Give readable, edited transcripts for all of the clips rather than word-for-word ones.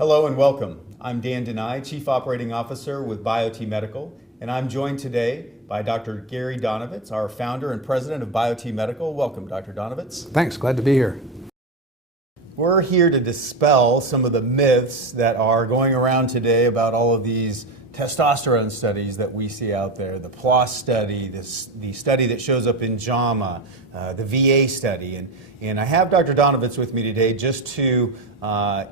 Hello and welcome. I'm Dan Denai, Chief Operating Officer with BioT Medical, and I'm joined today by Dr. Gary Donovitz, our founder and president of BioT Medical. Welcome, Dr. Donovitz. Thanks, glad to be here. We're here to dispel some of the myths that are going around today about all of these testosterone studies that we see out there, the PLOS study, the study that shows up in JAMA, the VA study. And I have Dr. Donovitz with me today just to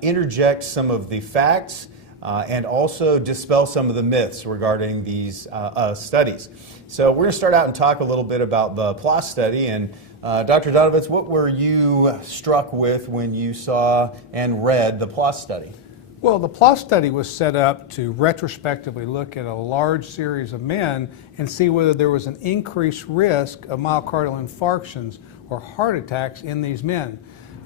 interject some of the facts and also dispel some of the myths regarding these studies. So we're going to start out and talk a little bit about the PLOS study. And Dr. Donovitz, what were you struck with when you saw and read the PLOS study? Well, the PLOS study was set up to retrospectively look at a large series of men and see whether there was an increased risk of myocardial infarctions or heart attacks in these men.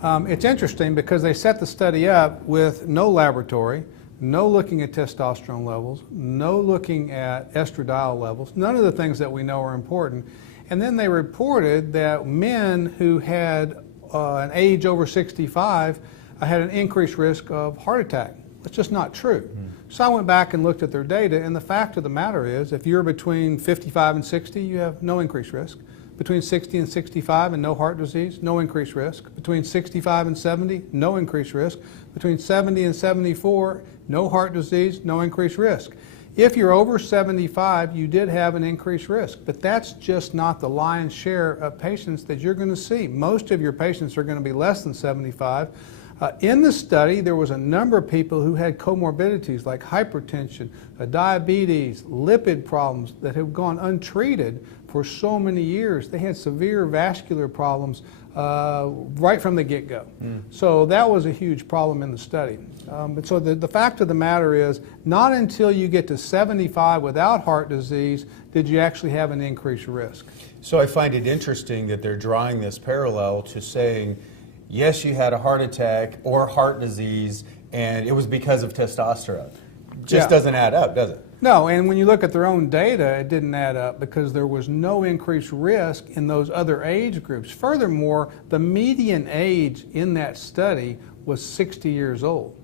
It's interesting because they set the study up with no laboratory, no looking at testosterone levels, no looking at estradiol levels, none of the things that we know are important. And then they reported that men who had an age over 65 had an increased risk of heart attack. That's just not true. So I went back and looked at their data, and the fact of the matter is, if you're between 55 and 60, you have no increased risk. Between 60 and 65 and no heart disease, no increased risk. Between 65 and 70, no increased risk. Between 70 and 74, no heart disease, no increased risk. If you're over 75, you did have an increased risk, but that's just not the lion's share of patients that you're going to see. Most of your patients are going to be less than 75. In the study, there was a number of people who had comorbidities like hypertension, diabetes, lipid problems that have gone untreated for so many years. They had severe vascular problems right from the get-go. So that was a huge problem in the study. But so the fact of the matter is, not until you get to 75 without heart disease did you actually have an increased risk. So I find it interesting that they're drawing this parallel to saying, yes, you had a heart attack or heart disease, and it was because of testosterone. Just doesn't add up, does it? No, and when you look at their own data, it didn't add up because there was no increased risk in those other age groups. Furthermore, the median age in that study was 60 years old.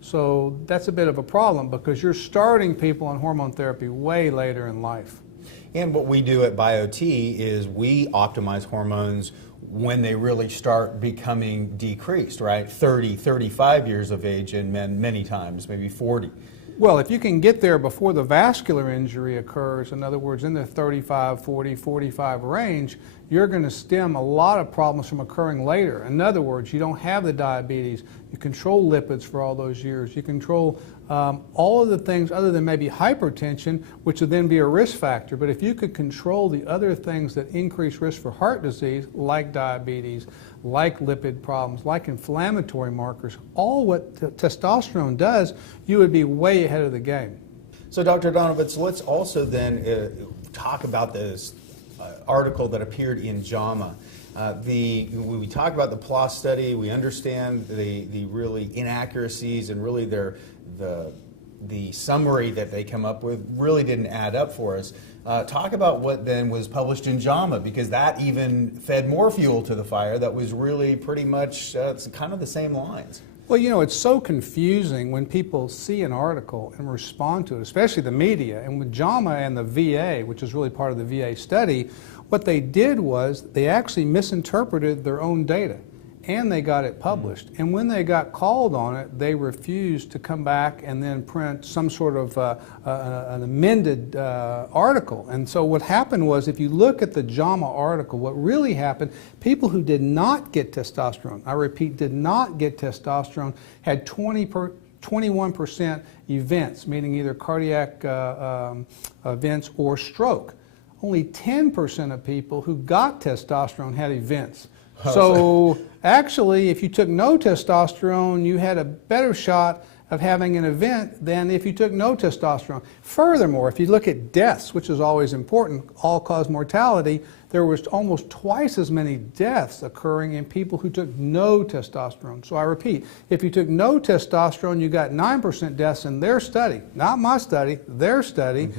So that's a bit of a problem because you're starting people on hormone therapy way later in life. And what we do at BioT is we optimize hormones when they really start becoming decreased, right? 30, 35 years of age in men many times, maybe 40. Well, if you can get there before the vascular injury occurs, in other words, in the 35, 40, 45 range, you're going to stem a lot of problems from occurring later. In other words, you don't have the diabetes, you control lipids for all those years, you control all of the things other than maybe hypertension, which would then be a risk factor. But if you could control the other things that increase risk for heart disease, like diabetes, like lipid problems, like inflammatory markers, all what testosterone does, you would be way ahead of the game. So Dr. Donovitz, let's also then talk about this article that appeared in JAMA. We talk about the PLOS study, we understand the really inaccuracies and really the summary that they come up with really didn't add up for us. Talk about what then was published in JAMA, because that even fed more fuel to the fire that was really pretty much kind of the same lines. Well, you know, it's so confusing when people see an article and respond to it, especially the media. And with JAMA and the VA, which is really part of the VA study, what they did was they actually misinterpreted their own data and they got it published. And when they got called on it, they refused to come back and then print some sort of an amended article. And so what happened was, if you look at the JAMA article, what really happened, people who did not get testosterone, I repeat, did not get testosterone, had 21% events, meaning either cardiac events or stroke. Only 10% of people who got testosterone had events. So actually, if you took no testosterone, you had a better shot of having an event than if you took no testosterone. Furthermore, if you look at deaths, which is always important, all-cause mortality, there was almost twice as many deaths occurring in people who took no testosterone. So I repeat, if you took no testosterone, you got 9% deaths in their study, not my study, their study,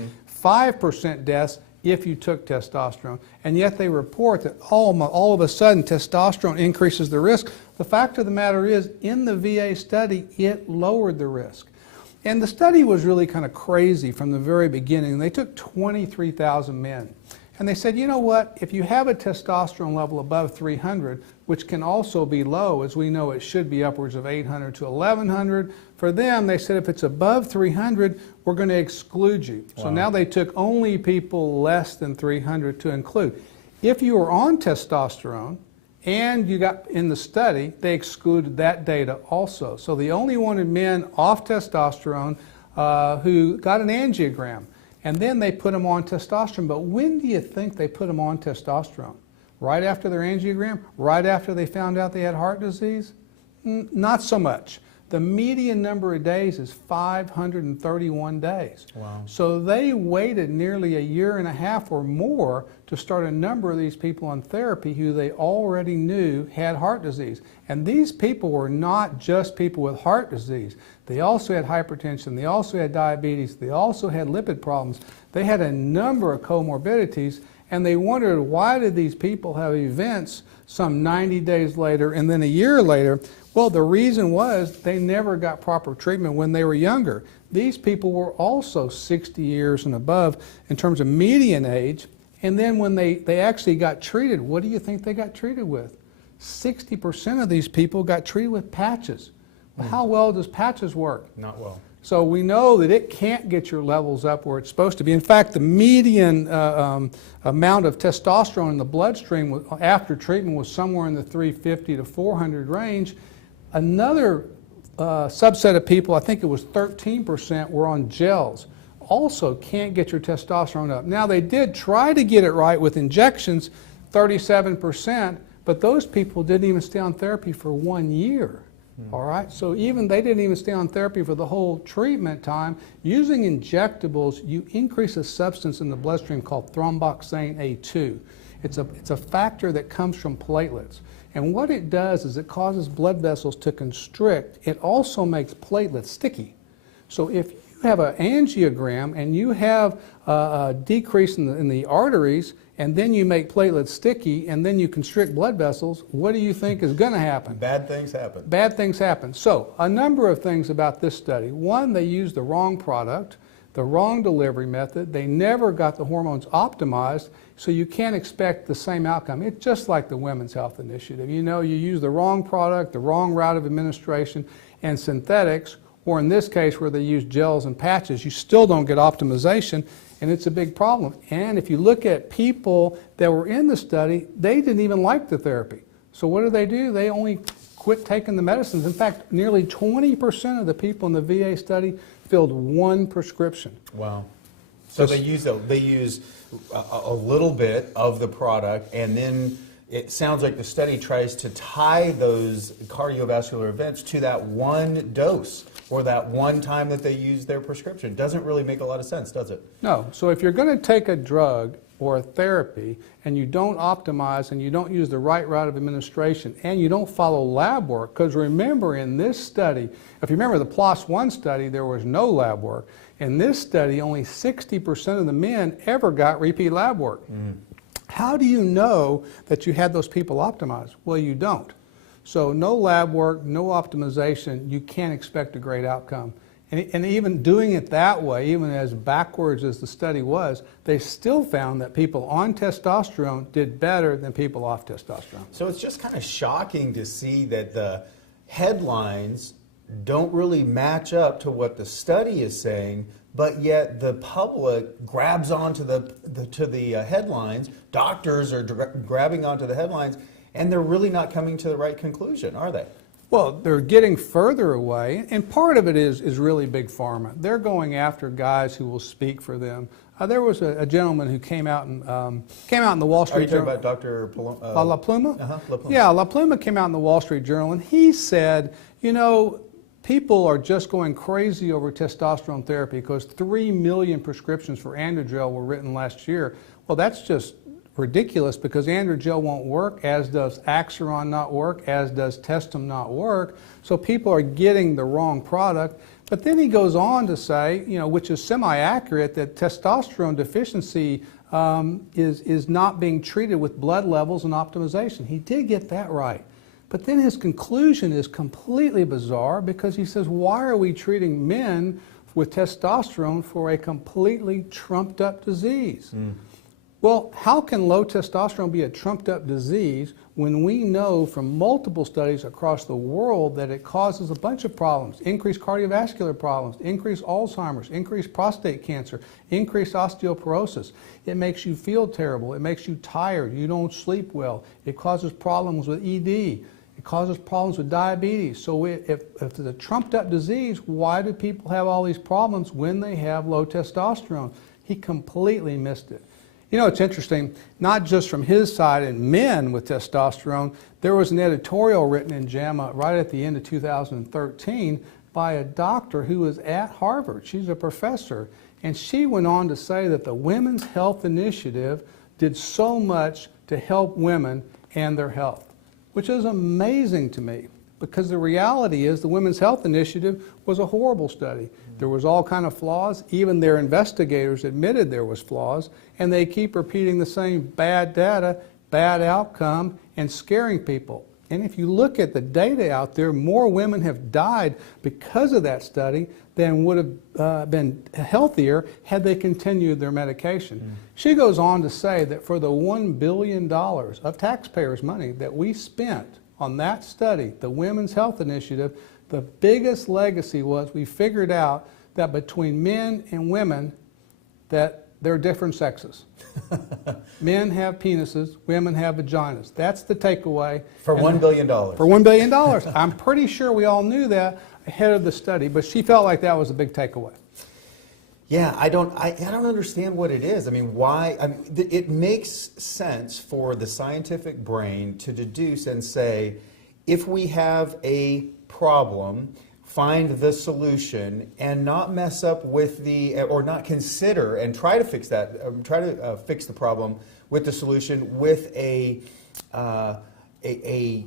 5% deaths if you took testosterone, and yet they report that all of a sudden testosterone increases the risk. The fact of the matter is, in the VA study, it lowered the risk. And the study was really kind of crazy from the very beginning. They took 23,000 men. And they said, you know what, if you have a testosterone level above 300, which can also be low, as we know it should be upwards of 800 to 1100, for them, they said if it's above 300, we're going to exclude you. Wow. So now they took only people less than 300 to include. If you were on testosterone and you got in the study, they excluded that data also. So they only wanted men off testosterone who got an angiogram. And then they put them on testosterone. But when do you think they put them on testosterone? Right after their angiogram? Right after they found out they had heart disease? Not so much. The median number of days is 531 days. Wow. So they waited nearly a year and a half or more to start a number of these people on therapy who they already knew had heart disease. And these people were not just people with heart disease. They also had hypertension, they also had diabetes, they also had lipid problems. They had a number of comorbidities, and they wondered, why did these people have events some 90 days later and then a year later? Well, the reason was they never got proper treatment when they were younger. These people were also 60 years and above in terms of median age, and then when they actually got treated, what do you think they got treated with? 60% of these people got treated with patches. Well, how well does patches work? Not well. So we know that it can't get your levels up where it's supposed to be. In fact, the median amount of testosterone in the bloodstream after treatment was somewhere in the 350 to 400 range. Another subset of people, I think it was 13%, were on gels. Also can't get your testosterone up. Now, they did try to get it right with injections, 37%, but those people didn't even stay on therapy for 1 year. All right, so even they didn't even stay on therapy for the whole treatment time. Using injectables, you increase a substance in the bloodstream called thromboxane A2. It's a factor that comes from platelets. And what it does is it causes blood vessels to constrict. It also makes platelets sticky. So if you have an angiogram and you have a decrease in the arteries, and then you make platelets sticky, and then you constrict blood vessels, what do you think is going to happen? Bad things happen. Bad things happen. So a number of things about this study. One, they used the wrong product, the wrong delivery method. They never got the hormones optimized, so you can't expect the same outcome. It's just like the Women's Health Initiative. You know, you use the wrong product, the wrong route of administration, and synthetics, or in this case where they use gels and patches, you still don't get optimization, and it's a big problem. And if you look at people that were in the study, they didn't even like the therapy. So what do? They only quit taking the medicines. In fact, nearly 20% of the people in the VA study filled one prescription. Wow. So they use a little bit of the product, and then it sounds like the study tries to tie those cardiovascular events to that one dose or that one time that they use their prescription. Doesn't really make a lot of sense, does it? No. So if you're going to take a drug or a therapy and you don't optimize and you don't use the right route of administration and you don't follow lab work, because remember in this study, if you remember the PLOS One study, there was no lab work. In this study, only 60% of the men ever got repeat lab work. How do you know that you had those people optimized? Well, you don't. So no lab work, no optimization, you can't expect a great outcome. And even doing it that way, even as backwards as the study was, they still found that people on testosterone did better than people off testosterone. So it's just kind of shocking to see that the headlines don't really match up to what the study is saying, but yet the public grabs onto the headlines. Doctors are grabbing onto the headlines, and they're really not coming to the right conclusion, are they? Well, they're getting further away, and part of it is really big pharma. They're going after guys who will speak for them. There was a gentleman who came out in the Wall Street Journal. Are you talking about Dr. La Pluma? La Pluma. Yeah, La Pluma came out in the Wall Street Journal, and he said, you know, people are just going crazy over testosterone therapy because 3 million prescriptions for androgel were written last year. Well, that's just ridiculous because androgel won't work, as does Axiron not work, as does Testum not work. So people are getting the wrong product. But then he goes on to say, you know, which is semi-accurate, that testosterone deficiency is not being treated with blood levels and optimization. He did get that right. But then his conclusion is completely bizarre because he says, why are we treating men with testosterone for a completely trumped up disease? Well, how can low testosterone be a trumped up disease when we know from multiple studies across the world that it causes a bunch of problems? Increased cardiovascular problems, increased Alzheimer's, increased prostate cancer, increased osteoporosis. It makes you feel terrible. It makes you tired. You don't sleep well. It causes problems with ED. It causes problems with diabetes. So if it's a trumped up disease, why do people have all these problems when they have low testosterone? He completely missed it. You know, it's interesting, not just from his side in men with testosterone, there was an editorial written in JAMA right at the end of 2013 by a doctor who was at Harvard. She's a professor. And she went on to say that the Women's Health Initiative did so much to help women and their health, which is amazing to me. Because the reality is the Women's Health Initiative was a horrible study. There was all kind of flaws. Even their investigators admitted there was flaws, and they keep repeating the same bad data, bad outcome, and scaring people. And if you look at the data out there, more women have died because of that study than would have been healthier had they continued their medication. She goes on to say that for the $1 billion of taxpayers' money that we spent on that study, the Women's Health Initiative, the biggest legacy was we figured out that between men and women that they're different sexes. Men have penises, women have vaginas. That's the takeaway. For $1 billion. For $1 billion. I'm pretty sure we all knew that ahead of the study, but she felt like that was a big takeaway. Yeah, I don't understand what it is. I mean, why? I mean, it makes sense for the scientific brain to deduce and say, if we have a problem, find the solution and not mess up with or not consider and try to fix that, fix the problem with the solution with a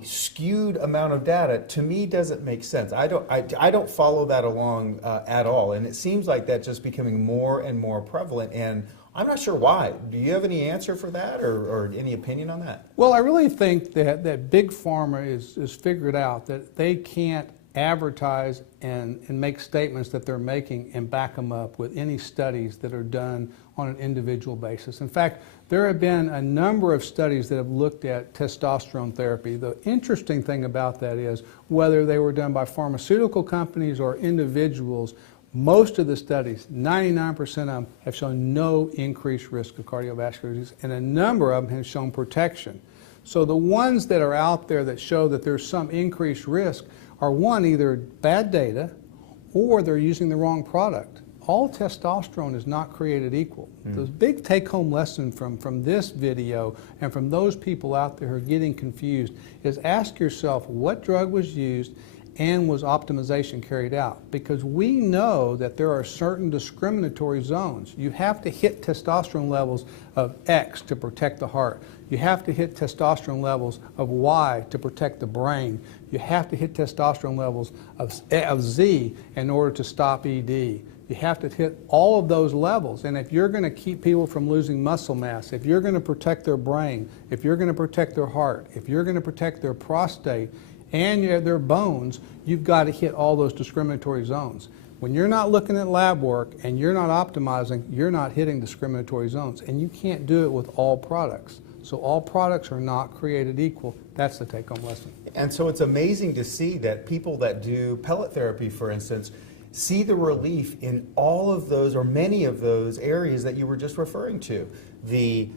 skewed amount of data. To me, doesn't make sense. I don't follow that along at all, and it seems like that's just becoming more and more prevalent, and I'm not sure why. Do you have any answer for that or any opinion on that? Well, I really think that Big Pharma is figured out that they can't advertise and make statements that they're making and back them up with any studies that are done on an individual basis. In fact, there have been a number of studies that have looked at testosterone therapy. The interesting thing about that is whether they were done by pharmaceutical companies or individuals, most of the studies, 99% of them, have shown no increased risk of cardiovascular disease, and a number of them have shown protection. So the ones that are out there that show that there's some increased risk are, one, either bad data or they're using the wrong product. All testosterone is not created equal. The big take-home lesson from this video and from those people out there who are getting confused is ask yourself what drug was used and was optimization carried out? Because we know that there are certain discriminatory zones. You have to hit testosterone levels of X to protect the heart. You have to hit testosterone levels of Y to protect the brain. You have to hit testosterone levels of Z in order to stop ED. You have to hit all of those levels. And if you're going to keep people from losing muscle mass, if you're going to protect their brain, if you're going to protect their heart, if you're going to protect their prostate, and their bones, you've got to hit all those discriminatory zones. When you're not looking at lab work and you're not optimizing, you're not hitting discriminatory zones, and you can't do it with all products. So all products are not created equal. That's the take-home lesson. And so it's amazing to see that people that do pellet therapy, for instance, see the relief in all of those or many of those areas that you were just referring to. The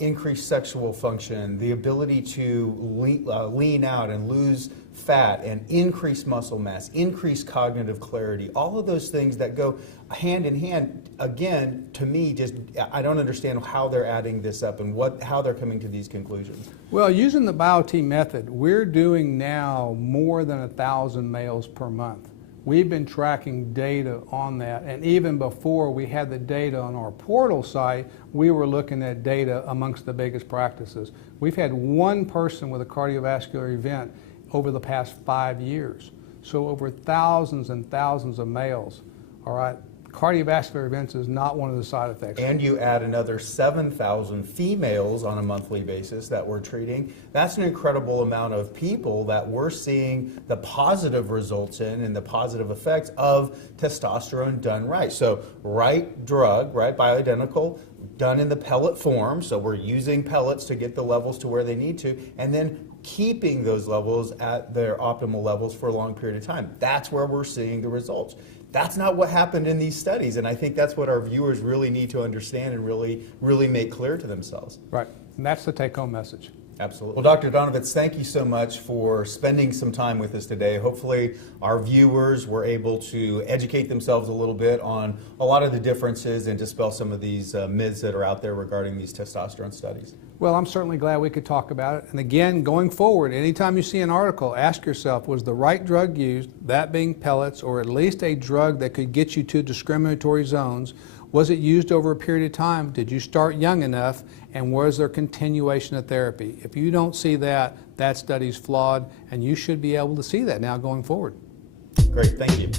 increased sexual function, the ability to lean out and lose fat and increase muscle mass, increase cognitive clarity, all of those things that go hand in hand. Again, to me, just I don't understand how they're adding this up and how they're coming to these conclusions. Well, using the BioT method, we're doing now more than 1,000 males per month. We've been tracking data on that, and even before we had the data on our portal site, we were looking at data amongst the biggest practices. We've had one person with a cardiovascular event over the past 5 years. So over thousands and thousands of males, all right, Cardiovascular events is not one of the side effects. And you add another 7,000 females on a monthly basis that we're treating. That's an incredible amount of people that we're seeing the positive results in and the positive effects of testosterone done right. So right drug, right, bioidentical, done in the pellet form. So we're using pellets to get the levels to where they need to, and then keeping those levels at their optimal levels for a long period of time. That's where we're seeing the results. That's not what happened in these studies, and I think that's what our viewers really need to understand and really make clear to themselves. Right, and that's the take-home message. Absolutely. Well, Dr. Donovitz, thank you so much for spending some time with us today. Hopefully our viewers were able to educate themselves a little bit on a lot of the differences and dispel some of these myths that are out there regarding these testosterone studies. Well, I'm certainly glad we could talk about it. And again, going forward, anytime you see an article, ask yourself, was the right drug used, that being pellets, or at least a drug that could get you to discriminatory zones? Was it used over a period of time? Did you start young enough? And was there continuation of therapy? If you don't see that, that study's flawed, and you should be able to see that now going forward. Great, thank you.